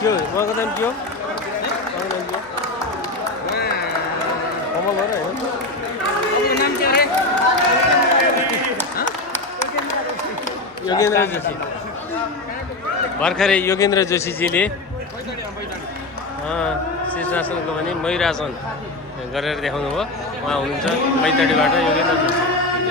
क्यों उहाँको नाम के हो कमल हो र नाम के अरे योगेन्द्र जोशी भर्खरै योगेन्द्र जोशीजीले शीर्षासनको पनि मयूरासन गरेर देखाउनु भयो उहाँ हुनुहुन्छ बैतडीबाट योगेन्द्र जोशी